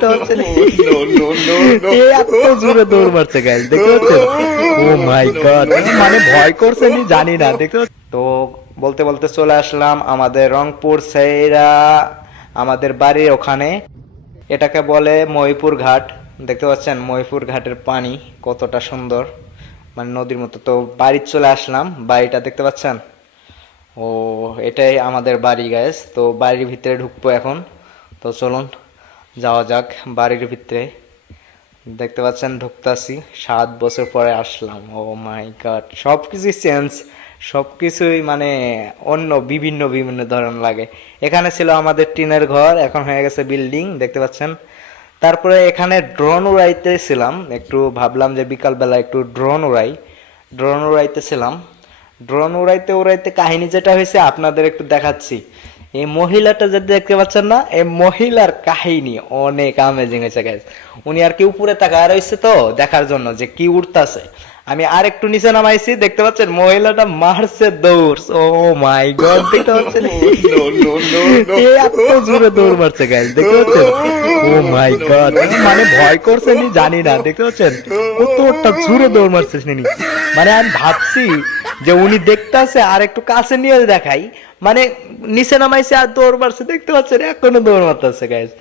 দেখতে পাচ্ছেন এত জোরে দৌড় মারছে গাইস, দেখতে পাচ্ছেন? ও মাই গড, মানে ভয় করছে নি জানি না, দেখতে তো বলতে বলতে চলে আসলাম আমাদের রংপুর সেইরা আমাদের বাড়ির ওখানে। এটাকে বলে মহিপুর ঘাট। দেখতে পাচ্ছেন মহিপুর ঘাটের পানি কতটা সুন্দর, মানে নদীর মতো। তো বাড়ি চলে আসলাম, বাড়িটা দেখতে পাচ্ছেন? ও এটাই আমাদের বাড়ি গাইস। তো বাড়ির ভিতরে ঢুকবো এখন। তো চলুন যাওয়া যাক বাড়ির ভিতরে। দেখতে পাচ্ছেন ঢুকতাছি, 7 বছর পরে আসলাম। ও মাই গড, সবকিছুই চেঞ্জ, সবকিছুই মানে অন্য বিভিন্ন বিভিন্ন ধরন লাগে। এখানে ছিল আমাদের টিনের ঘর, এখন হয়ে গেছে বিল্ডিং, দেখতে পাচ্ছেন? তারপরে এখানে ড্রোন উড়াইতেছিলাম, একটু ভাবলাম যে বিকালবেলা একটু ড্রোন উড়াই। ড্রোন উড়াইতেছিলাম, ড্রোন উড়াইতে উড়াইতে কাহিনী যেটা হয়েছে আপনাদের একটু দেখাচ্ছি। এই মহিলাটা যে দেখতে পাচ্ছেন না, এই মহিলার কাহিনী অনেক আমেজিং হয়েছে গাইস। উনি আর কি উপরে তাকায় রয়েছে তো দেখার জন্য যে কি উঠতাছে। আমি আর একটু নিচে নামাইছি, দেখতে পাচ্ছেন মহিলাটা মারছে দৌড়। ও মাই গড, দেখতে পাচ্ছেন এত জোরে দৌড় মারছে গাইস, দেখতে পাচ্ছেন? ও মাই গড, মানে ভয় করছে নি জানি না, দেখতে পাচ্ছেন কতটা জোরে দৌড় মারছে তিনি। মানে আমি ভাবছি যে উনি দেখতেছে আর একটু কাছে নিয়ে দেখাই, মানে নিচে নামাইছে আর দৌড় মারছে, দেখতে পাচ্ছেন এখনো দৌড় মারতেছে গাইস।